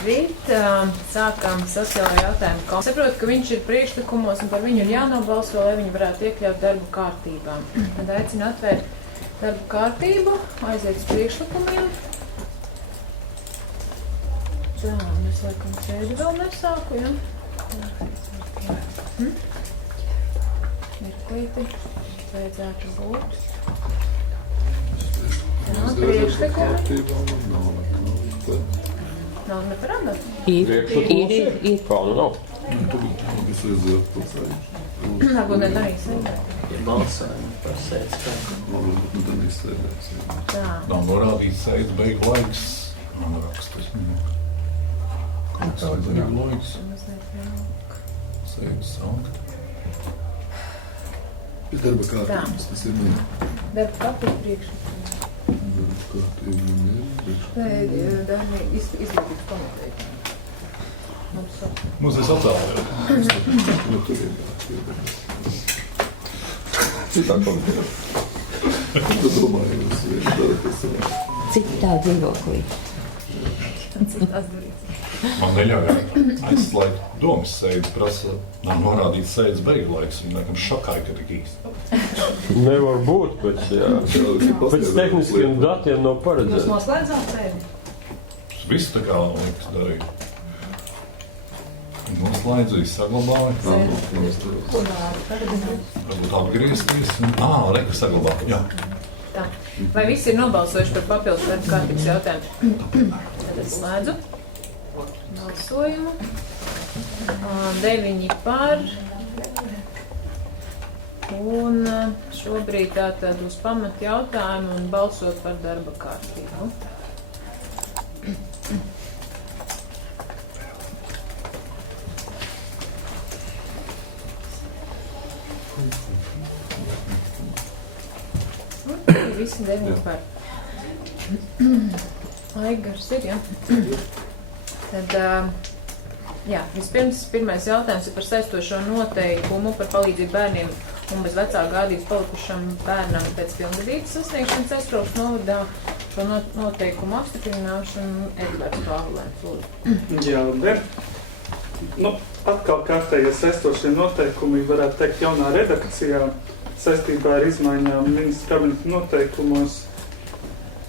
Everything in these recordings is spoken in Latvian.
Labrīt, sākam sociālo jautājumu komiteju. Saprotu, ka viņš ir priekšlikumos un par viņu ir jānobalso, lai viņu varētu iekļaut darbu kārtībā. Tad aicinu atvērt darbu kārtību, aiziet uz priekšlikumiem. Tā, es laikam sēdi vēl nesāku, ja? Mirklīti, vajadzētu būt. Jā, priekšlikumi. Nav neparādā? Ir. Kādu nav? Varbūt ne darīs sēdē. Ir balsājumi par sēdes Tā. Nav norādīts sēdes beigu laiks. Man rakstas. Kāds ir beigu laiks? Sēdes sākt. Ir darba kārtības, tas ir man. Darba kārtības priekšlikumi. Darba kārtības man ir. Darba izglītības komiteja. Mums es attālēju. Nu, tur ir jāatviedams. Citā komitejā. Tu domāji, es daru, kas ir. Citā dzīvoklī. Citās durīs. Man neļauj aizslēgt domas sēdes, prasa, nav norādīts sēdes beigu laiks. Un laikam šokāja, ka tik īsti. Nevar būt pēc tehniskiem datiem nav Jūs paredzēts. noslēdzāt sēdi? Tas viss tā kā liekas darīt. Noslēdzu, saglabāju. Varbūt apgriezties. Reku saglabāju, jā. Tā. Vai visi ir nobalsojuši par papildus darba kārtības jautājumu? Tad es slēdzu balsojumu. 9 par. Un šobrīd tātad uz pamat jautājumu un balsot par darba kārtību. Visi 9 par. Aigars ir, ja? Tad, jā, vispirms pirmais jautājums ir par saistošo noteikumu par palīdzību bērniem un bez vecāku gādības palikušam bērnam pēc pilngadības sasniegšanas Aizkraukles novadā. Šo noteikumu apstiprināšanu Edvards Pāvulēns, lūdzu. Jā, labdien. Atkal kārtējie saistošie noteikumi, varētu teikt, jaunā redakcijā saistībā ar izmaiņām ministra kabineta noteikumos,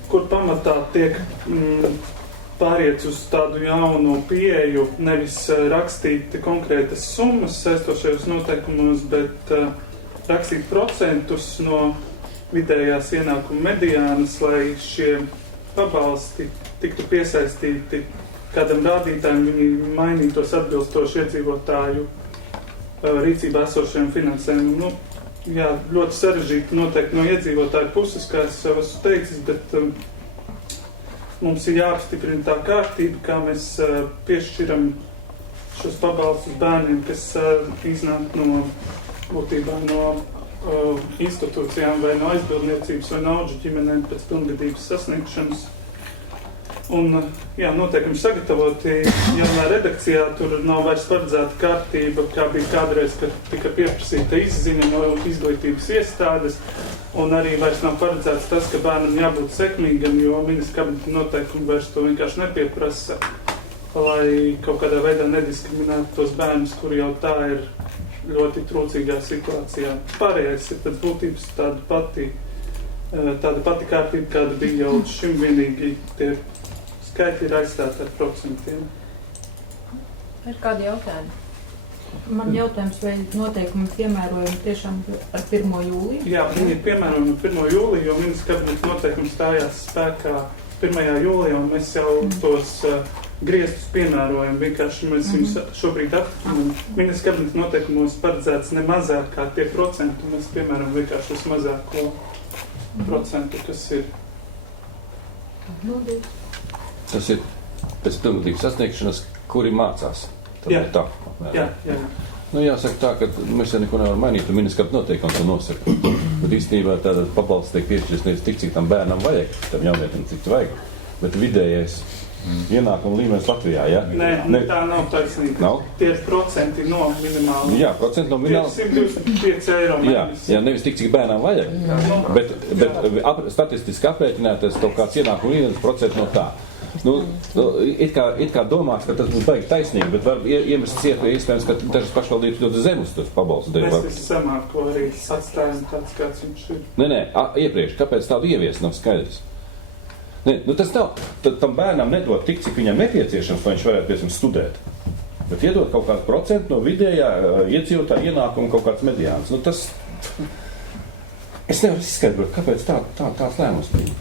kur pamatā tiek pāriet uz tādu jaunu pieeju, nevis rakstīt konkrētas summas saistošajos noteikumos, bet rakstīt procentus no vidējās ienākuma mediānas, lai šie pabalsti tiktu piesaistīti kādam rādītājiem, viņi mainītos atbilstoši iedzīvotāju rīcībā esošajiem finansējumiem. Jā, ļoti sarežģīti noteikti no iedzīvotāju puses, kā es jau esmu teicis, bet mums ir jāapstiprina tā kārtība, kā mēs piešķiram šos pabalstus bērniem, kas iznāk no būtībā no institūcijām vai no aizbildniecības vai nauģu ģimenēm pēc pilngadības sasniegšanas. Un, jā, noteikumi sagatavoti jaunā redakcijā, tur nav vairs paredzēta kārtība, kā bija kādreiz, kad tika pieprasīta izziņa no izglītības iestādes, un arī vairs nav paredzēts tas, ka bērnam jābūt sekmīgam, jo ministra kabineta noteikumi vairs to vienkārši nepieprasa, lai kaut kādā veidā nediskriminētu tos bērnus, kuri jau tā ir ļoti trūcīgā situācijā. Pārējais ir pēc būtības tāda pati kārtība, kāda bija jau līdz šim, vienīgi tie skaitļi ir aizstāti ar procentiem. Ir kādi jautājumi? Man jautājums, vai noteikumi piemērojami tiešām ar 1. jūliju? Jā, viņi ir piemērojami ar 1. jūliju, jo ministra kabineta noteikumi stājās spēkā 1. jūlijā, un mēs jau tos griestus piemērojam. Vienkārši mēs jums šobrīd apstiprinām. Ministra kabineta noteikumos paredzēts ne mazāk kā tie procenti, un mēs piemēram vienkārši uz mazāko procentu, kas ir. Tas ir pēc pilngadības sasniegšanas, kuri mācās. Jā. Tā. Jā. Jāsaka tā, ka mēs jau neko nevaram mainīt, un ministra kabineta noteikumi to nosaka. Bet īstenībā tāda pabalsts tiek piešķirts nevis tik, cik tam bērnam vajag, tam jaunietim cik vajag, bet vidējais ienākuma līmenis Latvijā, ja? Nē, tā nav taisnība. Nav? Tie ir procenti no minimāla. Jā, procenti no minimāla. 125 eiro mēnesis. Jā, nevis tik, cik bērnām vajag. Bet statistiski aprēķināties kaut kāds ienākuma līmenis procenti no tā. it kā domāts, ka tas būs baigi taisnīgi, bet var iemest ciet, iespējams, ka dažas pašvaldības ļoti zemus tos pabalstus deva. Mēs visi samāko arī atstājam tāds, kāds viņš ir. Nē, iepriekš, kāpēc tādu ievies, nav skaidrs. Nē, tas nav, tad tam bērnam nedod tik, cik viņam nepieciešams, lai viņš varētu, piemēram, studēt. Bet iedod kaut kādu procentu no vidējā iedzīvotāja ienākuma kaut kāds mediāns. Tas... Es nevaru izskaidrot, kāpēc tāds lēmums bija.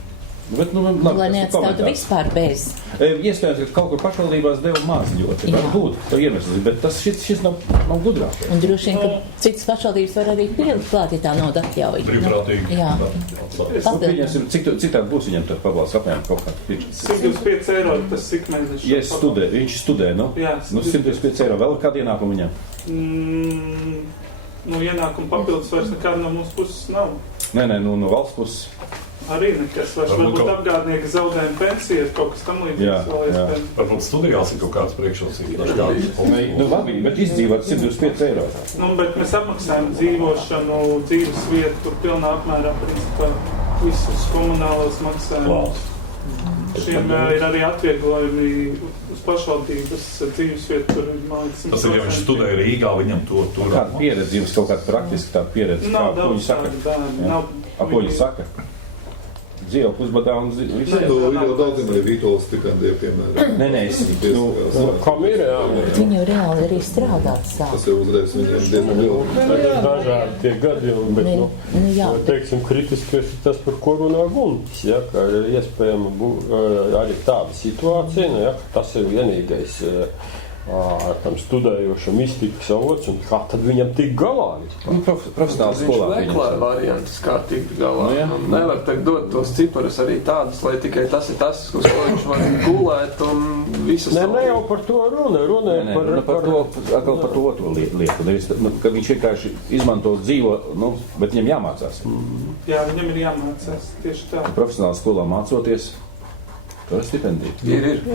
Bet, labi, lai neatstātu vispār bez. Iespējams, ka kaut kur pašvaldībās deva maz ļoti. Varbūt to iemesls, bet šis nav gudrākais. Un droši vien, ka citas pašvaldības var arī pielikt klāt, ja tā nauda atļauj. Brīvprātīgi. Jā. Pieņemsim, citādi būs viņam tad pabalsts apmēram kaut kāds piečs. 125 eiro tas cik mēneši. Ja viņš studē, Jā, 125 eiro vēl kādu ienākumu viņam? Ienākumu papildus vairs nekāda no mūsu puses nav. Nē, no valsts puses. Arī nekas vairs. Varbūt apgādnieki zaudējumi pensijas, kaut kas tam līdzīgs. Varbūt studijās ir kaut kāds priekšrocības. Labi, bet izdzīvot 125 eiro. Bet mēs apmaksājam dzīvošanu, dzīves vietu, tur pilnā apmērā, principā, visus komunālos maksājumus. Šiem ir arī atvieglojumi uz pašvaldības dzīves vietu, tur ir mājas. Tas ir, ja viņš studē Rīgā, viņam to... Kāda pieredze jums kaut kāda praktiski tāda pieredze? Nav daudz tāda. Ko viņi saka? Dzīvo pusbadā un visu. Jau daudziem arī Vītolas stipendija, piemēram. Nē, kam ir, jā. Viņi jau reāli arī strādāt sāk. Tas jau uzreiz viņiem diezgan liela. Tad ir dažādi tie gadījumi, bet, teiksim, kritiski ir tas, par ko runā Guntis, ja, ka ir iespējama arī tāda situācija, ja, ka tas ir vienīgais tam studējošam iztikas avots, un kā tad viņam tik galā? Profesionāls skolā. Viņš meklē variantus, kā tikt galā. Nevar teikt dot tos ciparus arī tādus, lai tikai tas ir tas, uz ko viņš var gulēt un visas... Ne jau par to runa par to otru lietu. Ka viņš vienkārši izmanto dzīvo, bet viņam jāmācās. Jā, viņam ir jāmācās tieši tā. Profesionālā skolā mācoties, to ir stipendija. Ir.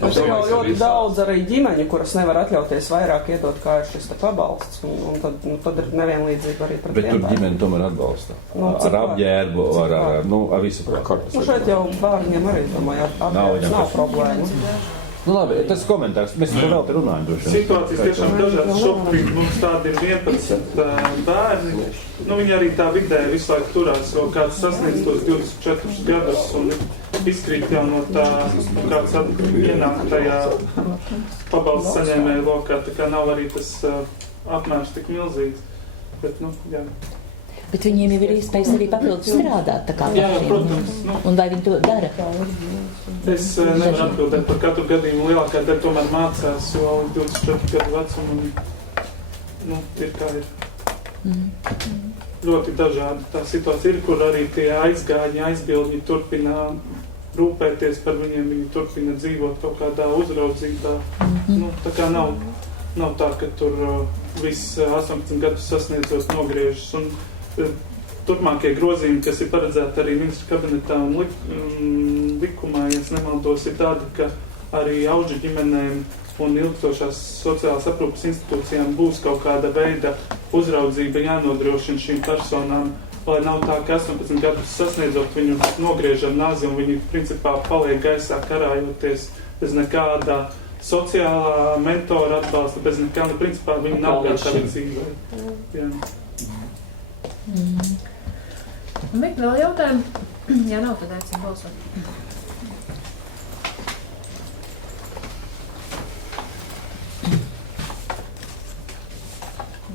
Mums ir jau ļoti daudz arī ģimeņu, kuras nevar atļauties vairāk iedot, kā ir šis te pabalsts. Un tad ir nevienlīdzība arī pret bet tur ģimeni tomēr atbalsta. Ar apģērbu, ar visu kārtu. Šeit jau bērniem arī, domāju, apģērbs nav problēma. Labi, tas komentārs. Mēs par vēl te runājam droši. Situācijas tiešām dažādas. Šobrīd mums tādi ir 11 bērni. Viņi arī tā vidēji visu laiku turās, jo kāds sasniedz tos 24 gadus un izkrīt jau no tā, kāds ienāk tajā pabalstu saņēmēju lokā. Tā kā nav arī tas apmērs tik milzīgs. Bet, jā. Bet viņiem jau ir iespējas arī papildus strādāt, tā kā jā, pašiem. Protams. Un vai viņi to dara? Es nevaru atbildēt par katru gadījumu. Lielākā daļa tomēr mācās, jo 24 gadu vecumu ir kā ir. Ļoti dažādi tā situācija ir, kur arī tie aizgāņi, aizbildņi turpina rūpēties par viņiem, viņi turpina dzīvot kaut kādā uzraudzībā. Tā kā nav tā, ka tur viss 18 gadus sasniedzot nogriežas. Un turpmākie grozījumi, kas ir paredzēti arī ministra kabinetā un likumā, ja nemaldos, ir tādi, ka arī auģu ģimenēm un ilgstošās sociālās aprūpes institūcijām būs kaut kāda veida uzraudzība jānodrošina šīm personām, lai nav tā, ka 18 gadus sasniedzot viņu nogriežam nazi un viņi principā paliek gaisā karājoties bez nekādā sociālā mentora atbalsta, bez nekā, principā viņi nav gatavi dzīvē. Jā. Bet vēl jautājumi? Ja nav, tad aicinu balsot.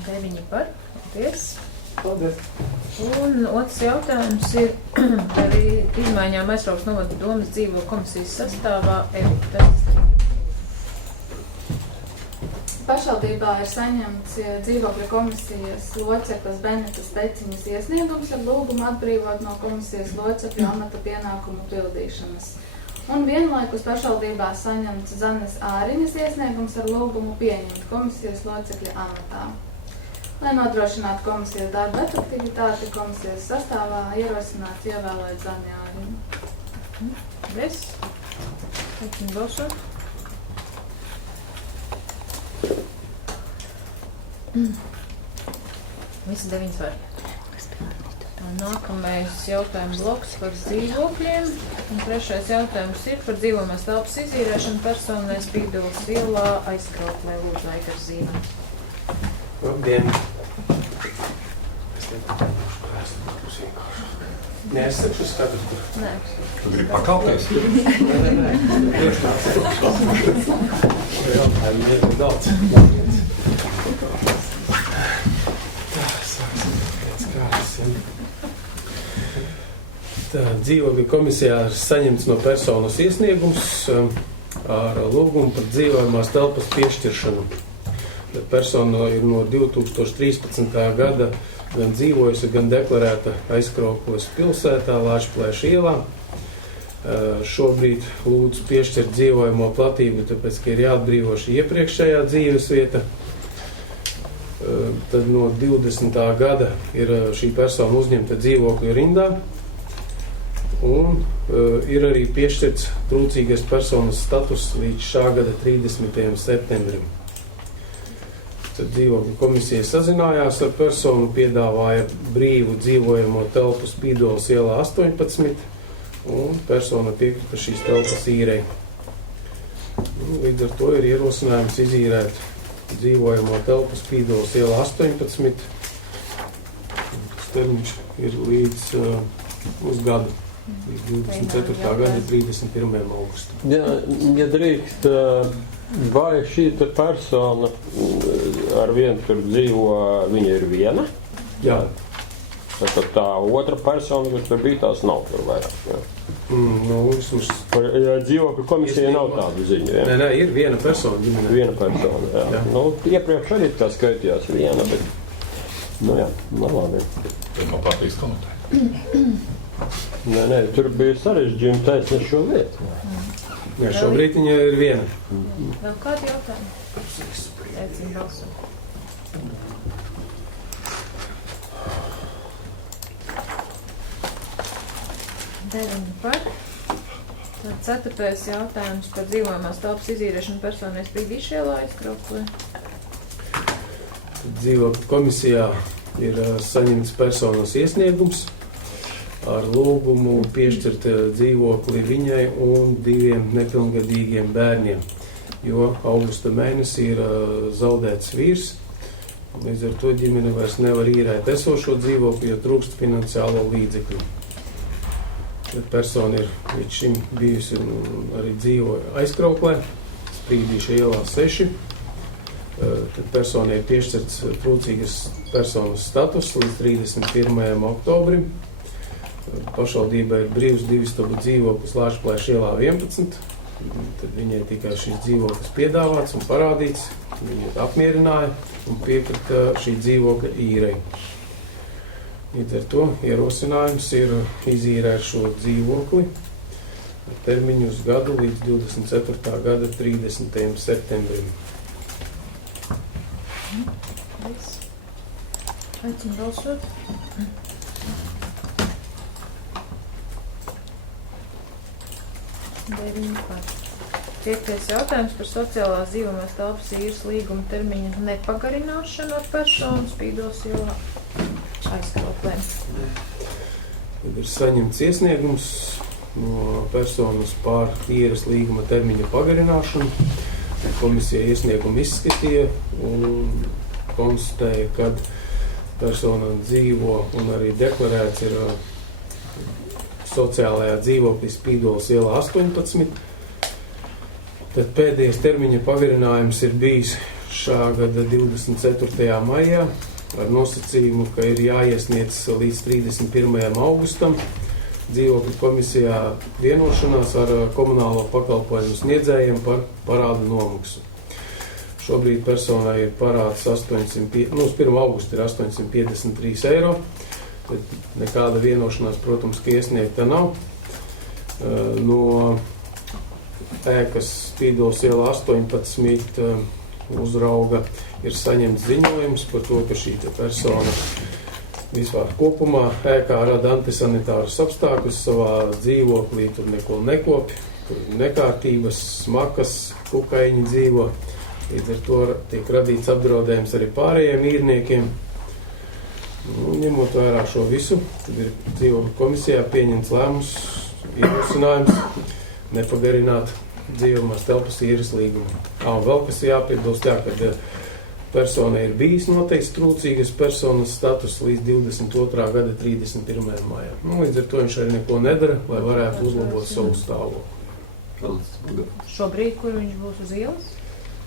Deviņi par. Paldies. Paldies. Un otrs jautājums ir par izmaiņām Aizraugas novada domas dzīvo komisijas sastāvā Evita. Pašvaldībā ir saņemts dzīvokļa komisijas locekles Benetas Teciņas iesniegums ar lūgumu atbrīvot no komisijas locekļu amata pienākumu pildīšanas. Un vienlaikus pašvaldībā saņemts Zanes Āriņas iesniegums ar lūgumu pieņemt komisijas locekļa amatā. Lai nodrošinātu komisijas darba efektivitāti, komisijas sastāvā ierosināts ievēlēt Zani Āriņu. Paldies. Aicinu balsot. Visi 9 var. Nākamais jautājums bloks par dzīvokļiem. Un trešais jautājums ir par dzīvojamās telpas izīrēšanu personai Spīdolas ielā aizkrauklē. Lūdzu, Aigars Zīmens. Labdien! Es nepateikšu, kā es būs vienkārši. Nē, es sekšu skatus tur. Nē. Tu gribi pakāpties? Nē. Tieši tāds ir. Jautājumu ir daudz. Dzīvokļu komisijā ir saņemts no personas iesniegums ar lūgumu par dzīvojamās telpas piešķiršanu. Persona ir no 2013. gada gan dzīvojusi, gan deklarēta Aizkraukles pilsētā, Lāčplēša ielā. Šobrīd lūdzu piešķirt dzīvojamo platību, tāpēc, ka ir jāatbrīvo šī iepriekšējā dzīves vieta. Tad no 20. gada ir šī persona uzņemta dzīvokļu rindā. Un ir arī piešķirts trūcīgais personas status līdz šā gada 30. septembrim. Tad dzīvokļu komisija sazinājās ar personu, piedāvāja brīvu dzīvojamo telpu Spīdolas ielā 18, un persona piekrita šīs telpas īrei. Līdz ar to ir ierosinājums izīrēt dzīvojamo telpu Spīdolas ielā 18. Tas termiņš ir līdz uz gadu. 24. gada 31. augustā. Ja drīkst, vai šī persona ar vienu tur dzīvo, viņa ir viena? Jā. Tātad tā otra persona, kas tur bija, tās nav tur vairāk. Jā. Ja dzīvokļu komisija nav tādu ziņu, jā? Nē, ir viena persona. Viena persona, jā. Nu, iepriekš arī tā skaitījās viena, bet, nu jā, labi. Man patīk komentēt. Nē, tur bija sarežģījumi taisni šo vietu. Jā, šobrīd viņa ir viena. Vēl kādi jautājumi? Aicinu balsot. Deviņi par. Tad ceturtais jautājums par dzīvojamās telpas izīrēšanu personai Spīdīša ielā Aizkrauklē. Dzīvokļu komisijā ir saņemts personas iesniegums ar lūgumu piešķirt dzīvokli viņai un 2 nepilngadīgiem bērniem, jo augusta mēnesī ir zaudēts vīrs. Līdz ar to ģimene vairs nevar īrēt esošo dzīvokli, jo trūkst finansiālo līdzekļu. Bet persona ir līdz šim bijusi un arī dzīvoja Aizkrauklē, Spīdīša ielā 6. Tad personai ir piešķirts trūcīgas personas status līdz 31. oktobrim. Pašvaldībā ir brīvs 2 stabu dzīvoklis Lāčplēša ielā 11. Tad viņai tikai šis dzīvoklis piedāvāts un parādīts. Viņa apmierināja un piekrita šī dzīvokļa īrei. Līdz ar to ierosinājums ir izīrēt šo dzīvokli ar termiņu uz gadu līdz 24. gada 30. septembrim. Aicinu balsot. Piektais jautājums par sociālās dzīvojamās telpas īres līguma termiņa nepagarināšanu ar personu Spīdolas ielā Aizkrauklē. Tad ir saņemts iesniegums no personas pār īres līguma termiņa pagarināšanu. Komisija iesniegumu izskatīja un konstatēja, ka persona dzīvo un arī deklarēts ir sociālajā dzīvoklī Spīdolas ielā 18. Tad pēdējais termiņa pagarinājums ir bijis šā gada 24. maijā ar nosacījumu, ka ir jāiesniedz līdz 31. augustam dzīvokļu komisijā vienošanās ar komunālo pakalpojumu sniedzējiem par parādu nomaksu. Šobrīd personai ir parāds 1. augusta ir 853 eiro. Bet nekāda vienošanās, protams, ka iesniegta nav. No ēkas Spīdolas ielā 18 uzrauga ir saņemts ziņojums par to, ka šī persona vispār kopumā ēkā rada antisanitārus apstākļus savā dzīvoklī, tur neko nekopja, tur nekārtības, smakas, kukaiņi dzīvo. Līdz ar to tiek radīts apdraudējums arī pārējiem īrniekiem. Ņemot vērā šo visu, tad ir dzīvokļu komisijā pieņemts lēmums, ierosinājums nepagarināt dzīvojamās telpas īres līgumu. Un vēl kas jāpiebilst, kad persona ir bijis noteikts trūcīgas personas status līdz 22. gada 31. maijā. Līdz ar to viņš arī neko nedara, lai varētu uzlabot savu stāvokli. Šobrīd, kur viņš būs uz ielas?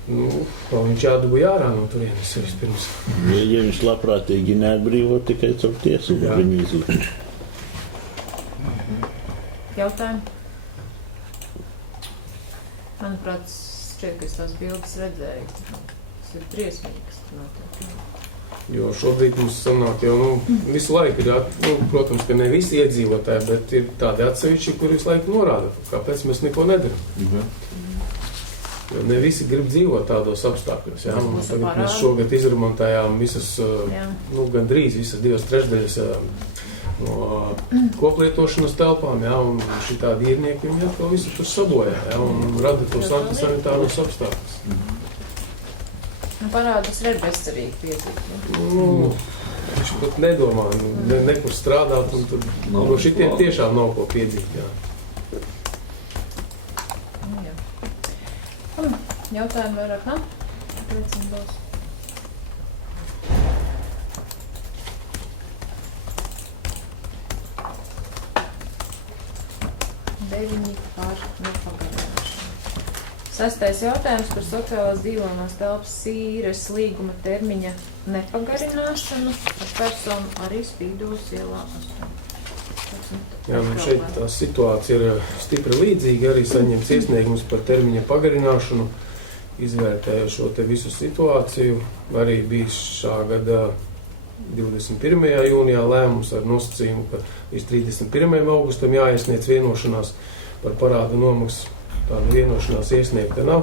Viņš jādabūj ārā no turienes vispirms. Ja viņš labprātīgi neatbrīvo tikai caur tiesu, viņu izlikt. Jautājumi? Manuprāt, šķiet, ka es tās bildes redzēju. Tas ir briesmīgs. Jo šobrīd mums sanāk jau, visu laiku ir, protams, ka ne visi iedzīvotāji, bet ir tādi atsevišķi, kur visu laiku norāda, kāpēc mēs neko nedaram. Jo ne visi grib dzīvot tādos apstākļos. Tagad mēs šogad izremontējām visas, gandrīz visas 2/3 no koplietošanas telpām, un šitā dīrnieki viņi atkal visu tur sabojā, un rada tos antisanitāros apstākļus. Parādas ir bezcerīgi piezīme. Viņš pat nedomā, nekur strādāt, un tad šitiem tiešām nav ko piedzīt. Jautājumi vairāk nav? Liecina balsu. Deviņi par nepagarināšanu. 6. jautājums par sociālās dzīvojamās telpas īres līguma termiņa nepagarināšanu ar personu arī Spīdos ielā 8. Šeit tā situācija ir stipri līdzīga, arī saņemts iesniegums par termiņa pagarināšanu, izvērtēju šo te visu situāciju. Arī bija šā gada 21. jūnijā lēmums ar nosacījumu, ka līdz 31. augustam jāiesniedz vienošanās par parādu nomaksu. Tāda vienošanās iesniegta nav.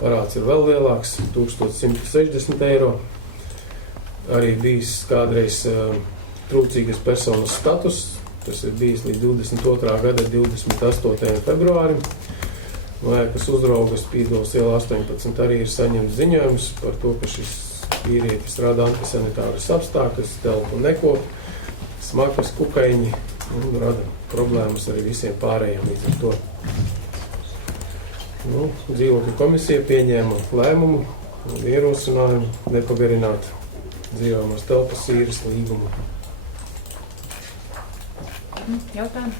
Parāds ir vēl lielāks, 1160 eiro. Arī bijis kādreiz trūcīgas personas status. Tas ir bijis līdz 22. gada 28. februārim. Kas uzrauga Spīdos iela 18, arī ir saņemts ziņojums par to, ka šis vīrietis rada antisanitāras apstākļus, telpu nekop, smakas kukaiņi un rada problēmas arī visiem pārējiem līdz ar to. Dzīvokļu komisija pieņēma lēmumu un ierosinājumu nepagarināt dzīvojamās telpas īres līgumu. Jautājumi?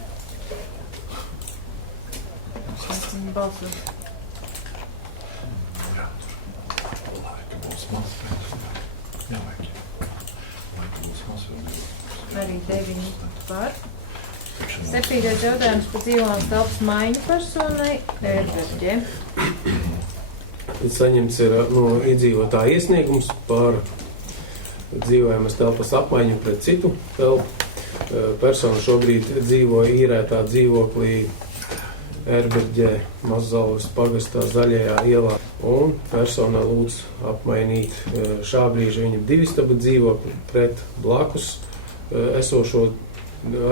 Balsu. Arī 9 par. 7. jautājums par dzīvojamās telpas maiņu personai Ērberģē. Saņemts ir no iedzīvotāja iesniegums par dzīvojamas telpas apmaiņu pret citu telpu. Persona šobrīd dzīvo īrētā dzīvoklī Ērberģē, Mazzalas pagastā Zaļajā ielā, un persona lūdz apmainīt šā brīža viņa 2 stabu dzīvokli pret blakus esošo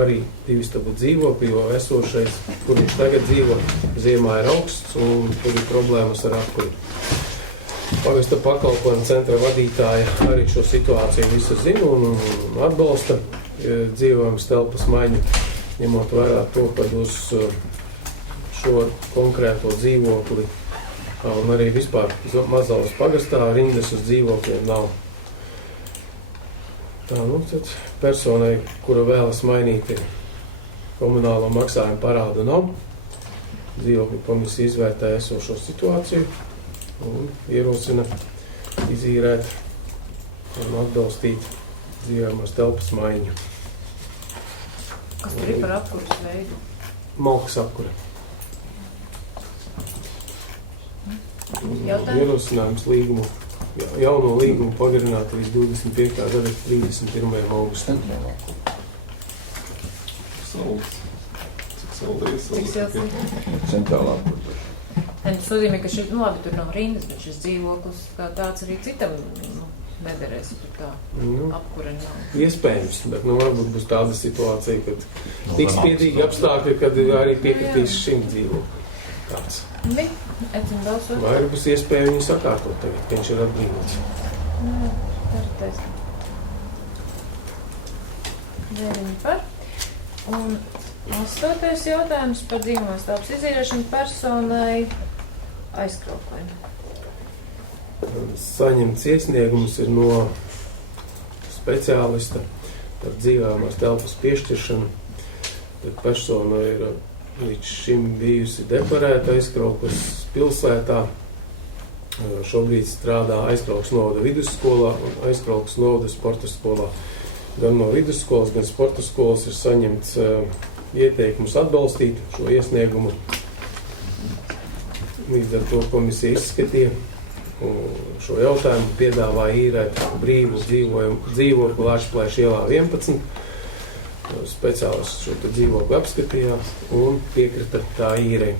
arī 2 stabu dzīvokli, jo esošais, kur viņš tagad dzīvo, ziemā ir augsts un tur ir problēmas ar apkuri. Pagasta pakalpojuma centra vadītāja arī šo situāciju visu zina un atbalsta dzīvojamas telpas maiņu, ņemot vērā to, kad uz šo konkrēto dzīvokli un arī vispār Mazzalas pagastā rindas uz dzīvokļiem nav. Tad personai, kura vēlas mainīt, komunālo maksājumu parādu nav. Dzīvokļu komisija izvērtē esošo situāciju un ierosina izīrēt un atbalstīt dzīvojamās telpas maiņu. Kas tur ir par apkuras veidu? Malkas apkura. Jautājums? Ierosinājums līgumu, jauno līgumu pagarināt līdz 25. gada 31. augustam. Cik saulējas? Centrālā. Tas nozīmē, ka šeit, labi, tur nav rindas, bet šis dzīvoklis kā tāds arī citam nederēs, tur tā apkura nav. Iespējams, bet varbūt būs tāda situācija, kad tik spiedīgi apstākļi, kad arī piekritīs šim dzīvoklim. Tāds. Vai arī būs iespēja viņu sakārtot tagad, ka viņš ir atbrīvots. 9 par. Un 8. jautājums par dzīvumās telpas izīrēšanu personai aizkrauklēm. Saņemts iesniegums ir no speciālista par dzīvojamās telpas piešķiršanu. Tad persona ir līdz šim bijusi deklarēta Aizkraukles pilsētā. Šobrīd strādā Aizkraukles novada vidusskolā un Aizkraukles novada sporta skolā. Gan no vidusskolas, gan sporta skolas ir saņemts ieteikums atbalstīt šo iesniegumu. Līdz ar to komisija izskatīja šo jautājumu, piedāvāja īrēt brīvu dzīvokli Lāčplēša ielā 11. Speciālists šo dzīvokli apskatījās un piekrita tā īrei.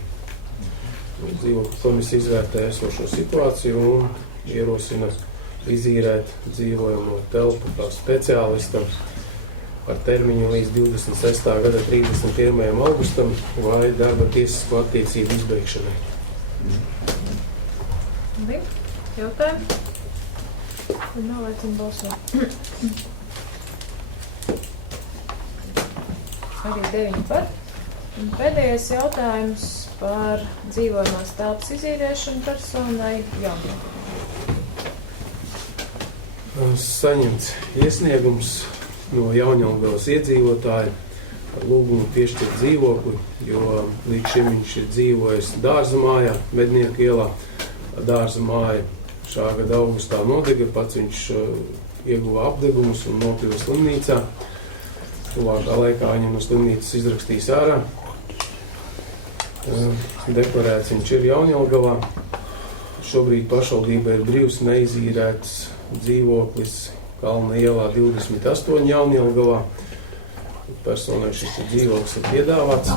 Dzīvokļu komisija izvērtē esošo situāciju un ierosina izīrēt dzīvojamo telpu kā speciālistam ar termiņu līdz 26. gada 31. augustam vai darba tiesisko attiecību izbeigšanai. Jautājumi? Ja nav, aicinu balsot. Arī 9 par. Un pēdējais jautājums par dzīvojamās telpas izīrēšanu personai Jaunjēlgavā. Saņemts iesniegums no Jaunjēlgavas iedzīvotāja ar lūgumu piešķirt dzīvokli, jo līdz šim viņš ir dzīvojis dārza mājā, Mednieku ielā. Dārza māja šā gada augustā nodega, pats viņš ieguva apdegumus un nokļuva slimnīcā. Tuvākā laikā viņam no slimnīcas izrakstīs ārā. Deklarēts viņš ir Jaunjēlgavā. Šobrīd pašvaldība ir brīvs neizīrēts dzīvoklis Kalna ielā 28 Jaunjēlgavā. Personai šis dzīvoklis ir piedāvāts.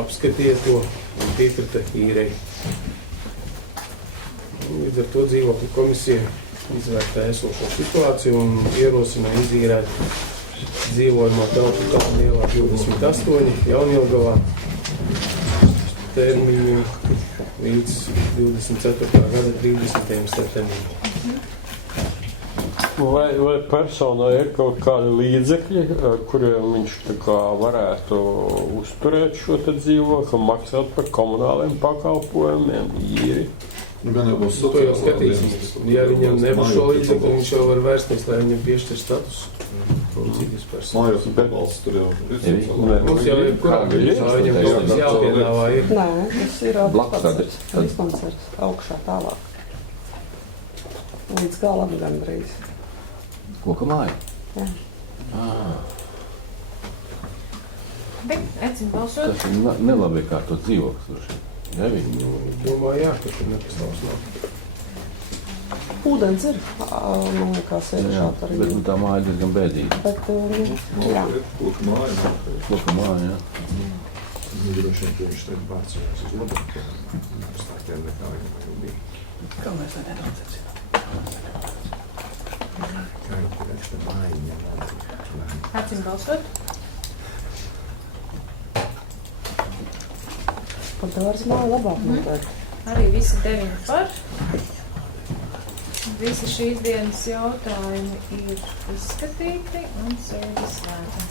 Apskatīja to un piekrita īrei. Līdz ar to dzīvokļu komisija izvērtē esošo situāciju un ierosina izīrēt dzīvojamo telpu Kalna ielā 28 Jaunjēlgavā termiņu līdz 24. gada 30. septembrim. Vai personai ir kaut kādi līdzekļi, ar kuriem viņš tā kā varētu uzturēt šo te dzīvokli, maksāt par komunāliem pakalpojumiem, īri? Gan jau būs To jau skatīsimies. Ja viņam nebūs šo līdzekļu, viņš jau var vērsties, lai viņam piešķir status. Un citas personas. Mājos un pabalsts tur jau ir. Mums jau ir kurā gadījumā viņam kaut kas jāpiedāvā ir. Nē, tas ir dispansers augšā tālāk. Līdz galam gandrīz. Koka māja? Jā. Aicinu balsot. Tas ir nelabi kārtot dzīvoklis. Domāju, jā, ka tur nepastāvs nav. Ūdens ir, man liekas, ir šādi arī. Bet tā māja diezgan bēdīga. Bet, jā. Koka māja. Koka māja, jā. Droši vien, ka viņš te pārcēlās uz labākiem. Stākiem nekā jau bija. Kā mēs tā nedaudz atcinām? Kā jau priekšta mājiņa. Aicinu balsot. Par dārza māju labāk noteikti. Arī visi 9 par. Visi šīs dienas jautājumi ir izskatīti un sēdi slēdza.